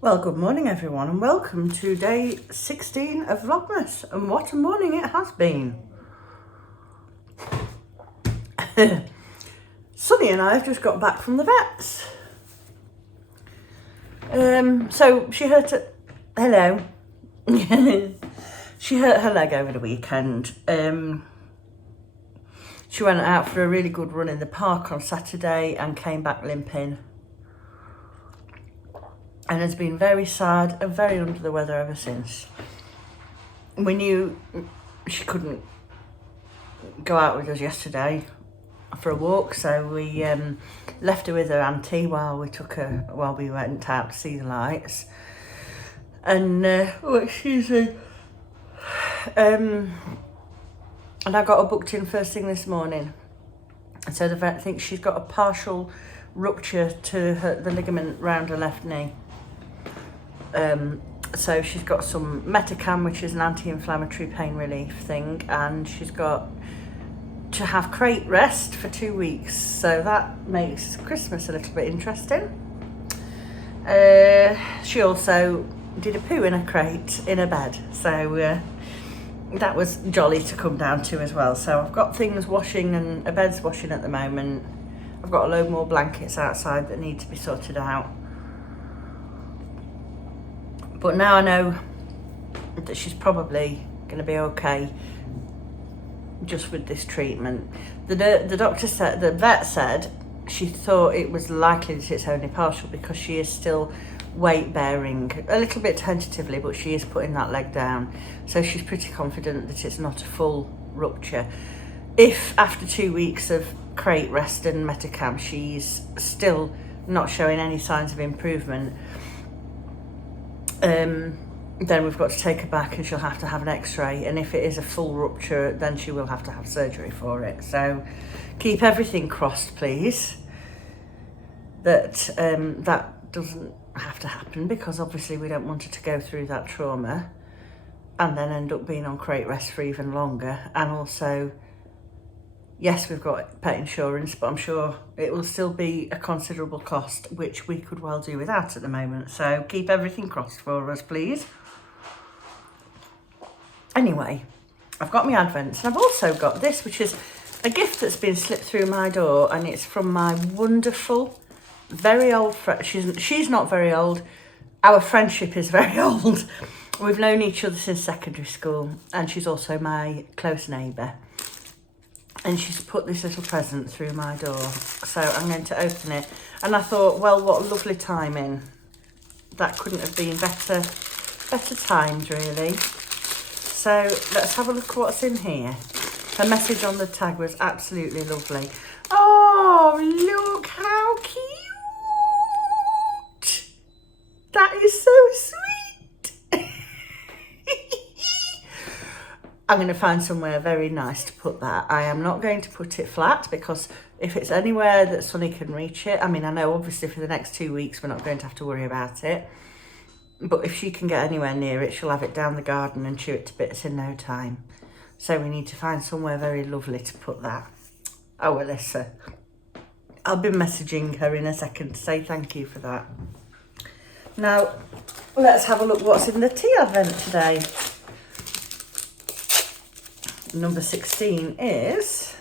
Well, good morning everyone and welcome to day 16 of Vlogmas, and what a morning it has been. Sunny and I have just got back from the vets. So she hurt hello. She hurt her leg over the weekend. She went out for a really good run in the park on Saturday and came back limping. And has been very sad and very under the weather ever since. We knew she couldn't go out with us yesterday for a walk, so we left her with her auntie while we went out to see the lights. And and I got her booked in first thing this morning. And so the vet thinks she's got a partial rupture to the ligament round her left knee. So she's got some Metacam, which is an anti-inflammatory pain relief thing, and she's got to have crate rest for 2 weeks, so that makes Christmas a little bit interesting. She also did a poo in a crate in her bed, so that was jolly to come down to as well. So I've got things washing and a bed's washing at the moment. I've got a load more blankets outside that need to be sorted out. But now I know that she's probably going to be okay just with this treatment. The doctor said, the vet said, she thought it was likely that it's only partial because she is still weight bearing, a little bit tentatively, but she is putting that leg down. So she's pretty confident that it's not a full rupture. If after 2 weeks of crate rest and Metacam she's still not showing any signs of improvement, then we've got to take her back and she'll have to have an x-ray, and if it is a full rupture then she will have to have surgery for it. So keep everything crossed, please, that that doesn't have to happen, because obviously we don't want her to go through that trauma and then end up being on crate rest for even longer. And also, yes, we've got pet insurance, but I'm sure it will still be a considerable cost, which we could well do without at the moment. So keep everything crossed for us, please. Anyway, I've got my advents, and I've also got this, which is a gift that's been slipped through my door, and it's from my wonderful, very old friend. She's not very old. Our friendship is very old. We've known each other since secondary school, and she's also my close neighbour. And she's put this little present through my door, so I'm going to open it. And I thought, well, what a lovely timing. That couldn't have been better timed, really. So let's have a look at what's in here. Her message on the tag was absolutely lovely. Oh, look how cute! That is so sweet. I'm going to find somewhere very nice to put that. I am not going to put it flat, because if it's anywhere that Sunny can reach it, I mean, I know obviously for the next 2 weeks we're not going to have to worry about it, but if she can get anywhere near it, she'll have it down the garden and chew it to bits in no time. So we need to find somewhere very lovely to put that. Oh, Alyssa, I'll be messaging her in a second to say thank you for that. Now, let's have a look what's in the tea advent today. Number 16 is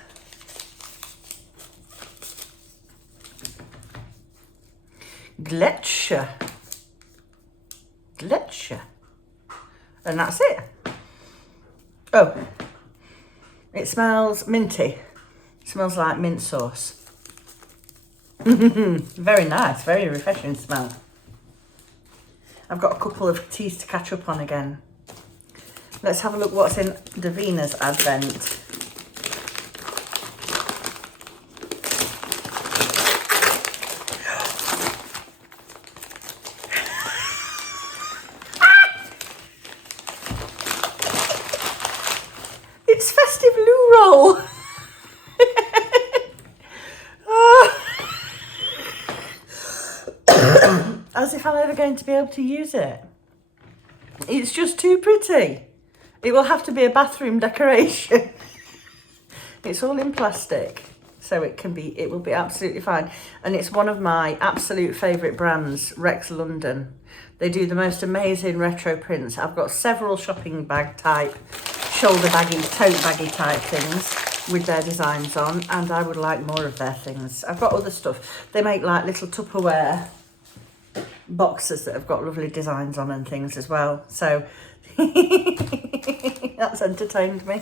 Gletscher. And that's it. Oh, it smells minty. It smells like mint sauce. Very nice, very refreshing smell. I've got a couple of teas to catch up on again. Let's have a look what's in Davina's advent. It's festive loo roll. As if I'm ever going to be able to use it. It's just too pretty. It will have to be a bathroom decoration. It's all in plastic, so it will be absolutely fine. And it's one of my absolute favourite brands, Rex London. They do the most amazing retro prints. I've got several shopping bag type, shoulder baggy, tote baggy type things with their designs on, and I would like more of their things. I've got other stuff. They make like little Tupperware boxes that have got lovely designs on and things as well. So that's entertained me.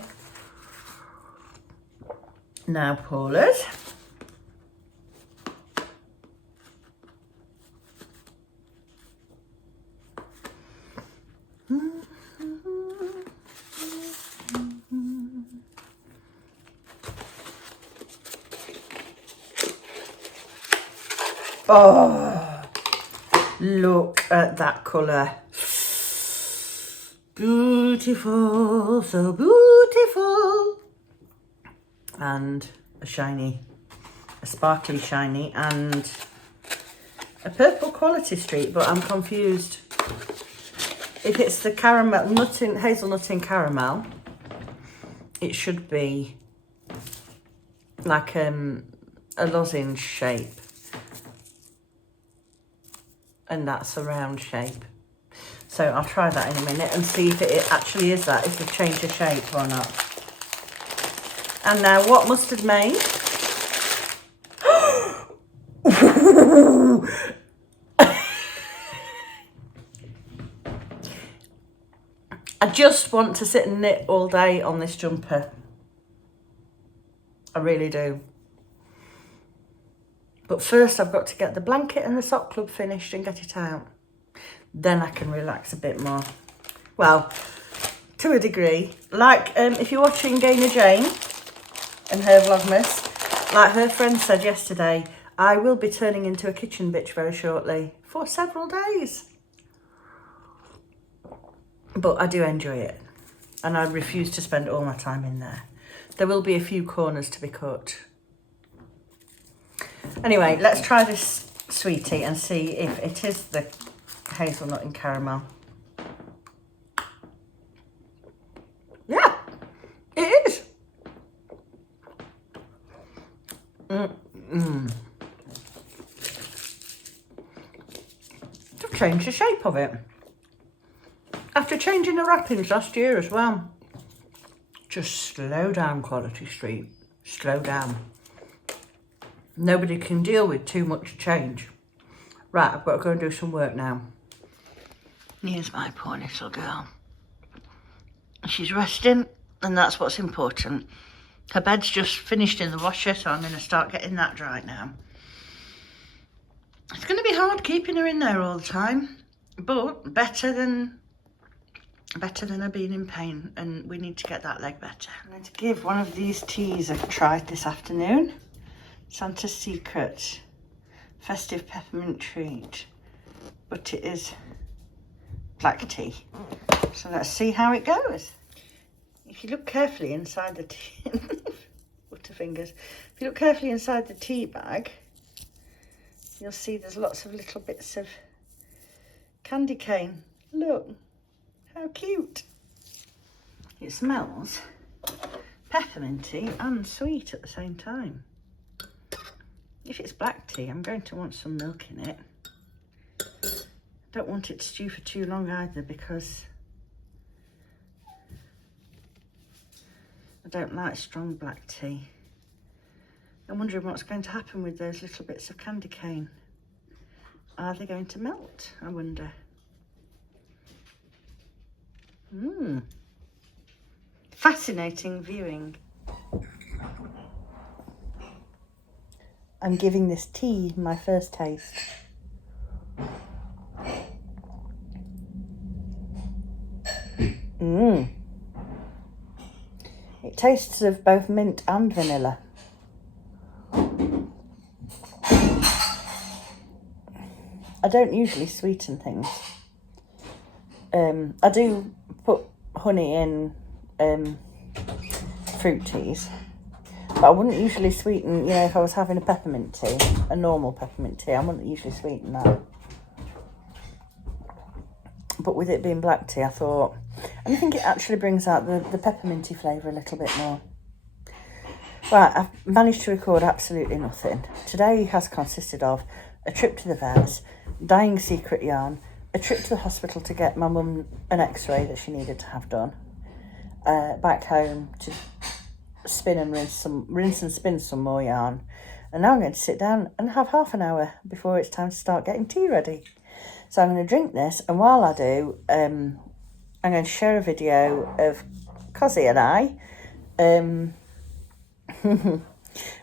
Now Paula's. Oh, look at that colour. Beautiful, so beautiful. And a sparkly shiny, and a purple quality streak, but I'm confused. If it's the caramel, hazelnut in caramel, it should be like a lozenge shape. And that's a round shape. So I'll try that in a minute and see if it actually is that, if they've changed the shape or not. And now what Mustard made? I just want to sit and knit all day on this jumper. I really do. But first I've got to get the blanket and the sock club finished and get it out. Then I can relax a bit more. Well, to a degree. Like, if you're watching Gaynor Jane and her Vlogmas, like her friend said yesterday, I will be turning into a kitchen bitch very shortly for several days. But I do enjoy it. And I refuse to spend all my time in there. There will be a few corners to be cut. Anyway, let's try this sweetie and see if it is the hazelnut and caramel. Yeah, it is. I've changed the shape of it. After changing the wrappings last year as well. Just slow down, Quality Street. Slow down. Nobody can deal with too much change. Right, I've got to go and do some work now. Here's my poor little girl. She's resting, and that's what's important. Her bed's just finished in the washer, so I'm going to start getting that dry now. It's going to be hard keeping her in there all the time, but better than her being in pain, and we need to get that leg better. I'm going to give one of these teas a try this afternoon. Santa's Secret festive peppermint treat, but it is black tea. So let's see how it goes. If you look carefully inside the tea, butterfingers. If you look carefully inside the tea bag, you'll see there's lots of little bits of candy cane. Look, how cute. It smells pepperminty and sweet at the same time. If it's black tea, I'm going to want some milk in it. I don't want it to stew for too long either, because I don't like strong black tea. I'm wondering what's going to happen with those little bits of candy cane. Are they going to melt, I wonder? Fascinating viewing. I'm giving this tea my first taste. It tastes of both mint and vanilla. I don't usually sweeten things. I do put honey in fruit teas, but I wouldn't usually sweeten, you know, if I was having a peppermint tea, a normal peppermint tea, I wouldn't usually sweeten that. But with it being black tea, I thought, and I think it actually brings out the pepperminty flavour a little bit more. Right, I've managed to record absolutely nothing. Today has consisted of a trip to the vets, dying secret yarn, a trip to the hospital to get my mum an x-ray that she needed to have done, back home to spin and rinse and spin some more yarn, and now I'm going to sit down and have half an hour before it's time to start getting tea ready. So I'm going to drink this, and while I do, I'm going to share a video of Cozzy and I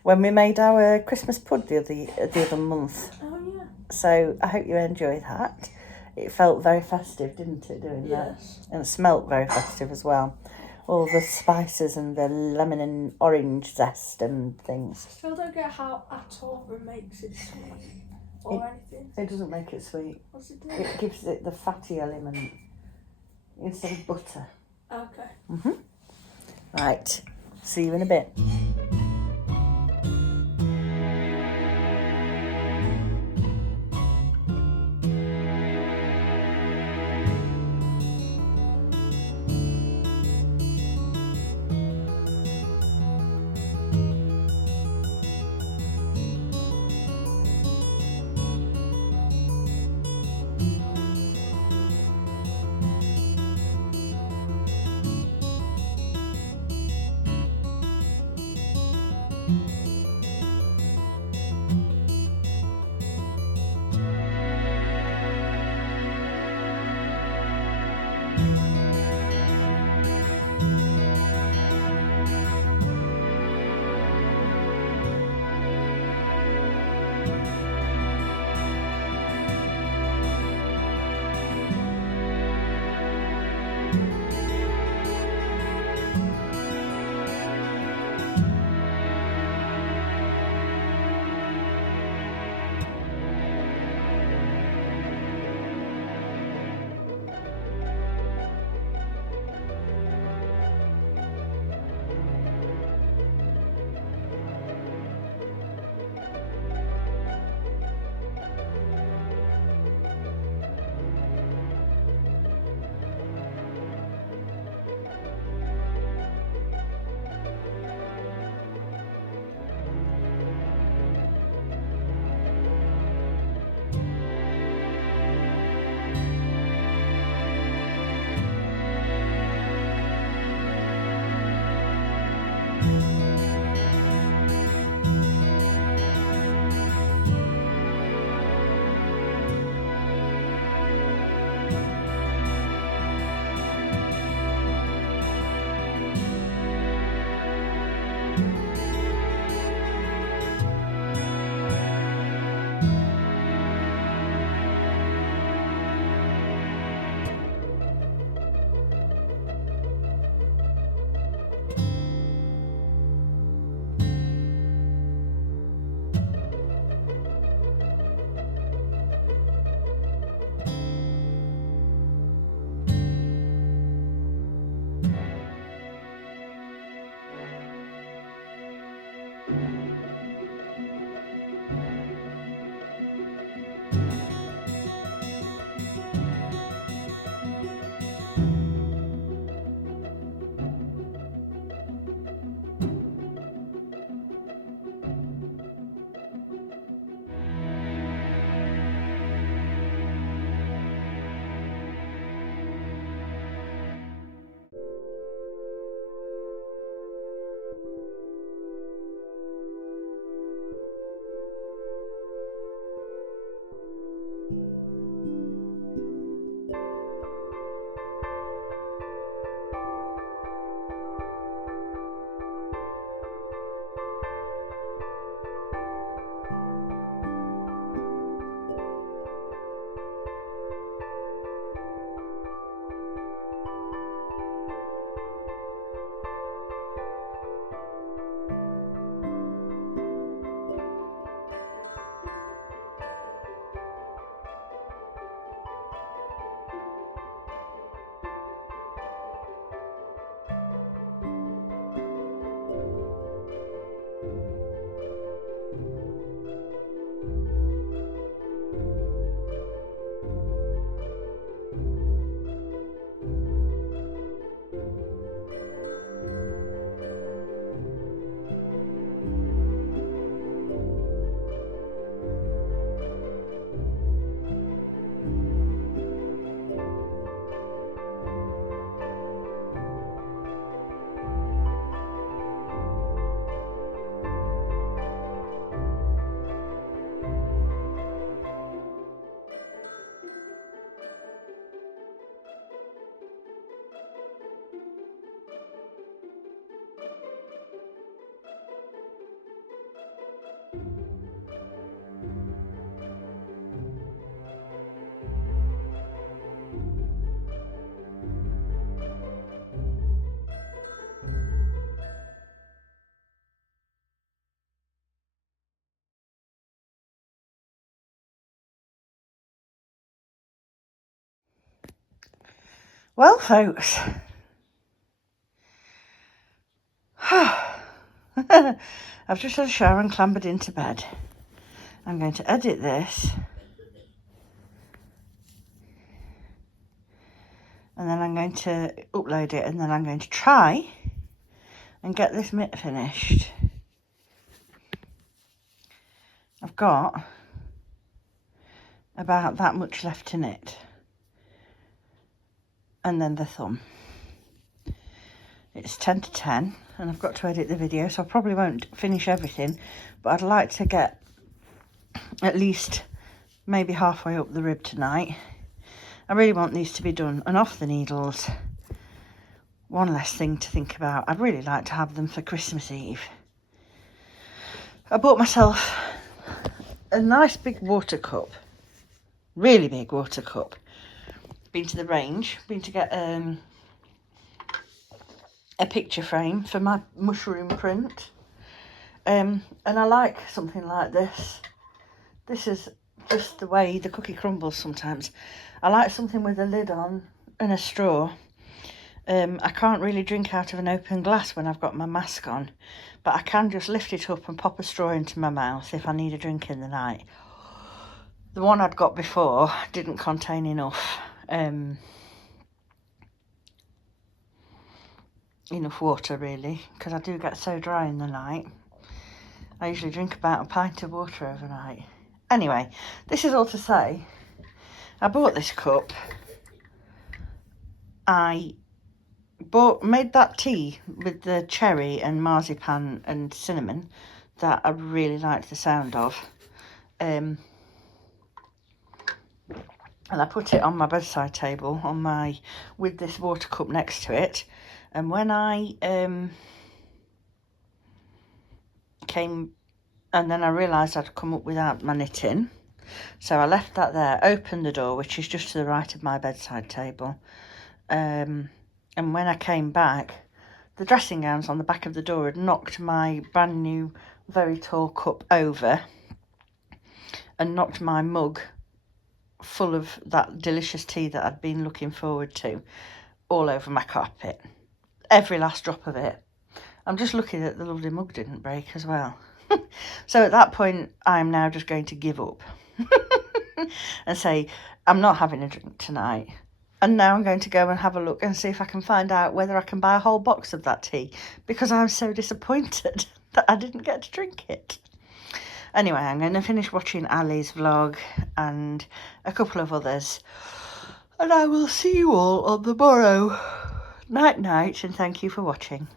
when we made our Christmas pud the other month. Oh yeah. So I hope you enjoy that. It felt very festive, didn't it, doing that? And it smelt very festive as well. All the spices and the lemon and orange zest and things. I still don't get how attar makes it sweet or anything. It doesn't make it sweet. What's it do? It gives it the fatty element instead of butter. Okay. Right, see you in a bit. Well, folks, I've just had a shower and clambered into bed. I'm going to edit this. And then I'm going to upload it, and then I'm going to try and get this mitt finished. I've got about that much left in it. And then the thumb. It's 10 to 10 and I've got to edit the video, so I probably won't finish everything, but I'd like to get at least maybe halfway up the rib tonight. I really want these to be done and off the needles. One less thing to think about. I'd really like to have them for Christmas Eve. I bought myself a nice big water cup, really big water cup. Been to the range, been to get a picture frame for my mushroom print, and I like something like this. This is just the way the cookie crumbles sometimes. I like something with a lid on and a straw. I can't really drink out of an open glass when I've got my mask on, but I can just lift it up and pop a straw into my mouth if I need a drink in the night. The one I'd got before didn't contain enough water, really, because I do get so dry in the night. I usually drink about a pint of water overnight. Anyway, this is all to say, I bought this cup. I made that tea with the cherry and marzipan and cinnamon that I really liked the sound of. And I put it on my bedside table with this water cup next to it. And when I came, and then I realised I'd come up without my knitting, so I left that there, opened the door, which is just to the right of my bedside table. And when I came back, the dressing gowns on the back of the door had knocked my brand new, very tall cup over and knocked my mug full of that delicious tea that I'd been looking forward to all over my carpet. Every last drop of it. I'm just lucky that the lovely mug didn't break as well. So at that point, I'm now just going to give up and say, I'm not having a drink tonight. And now I'm going to go and have a look and see if I can find out whether I can buy a whole box of that tea, because I'm so disappointed that I didn't get to drink it. Anyway, I'm going to finish watching Ali's vlog and a couple of others. And I will see you all on the morrow. Night, night, and thank you for watching.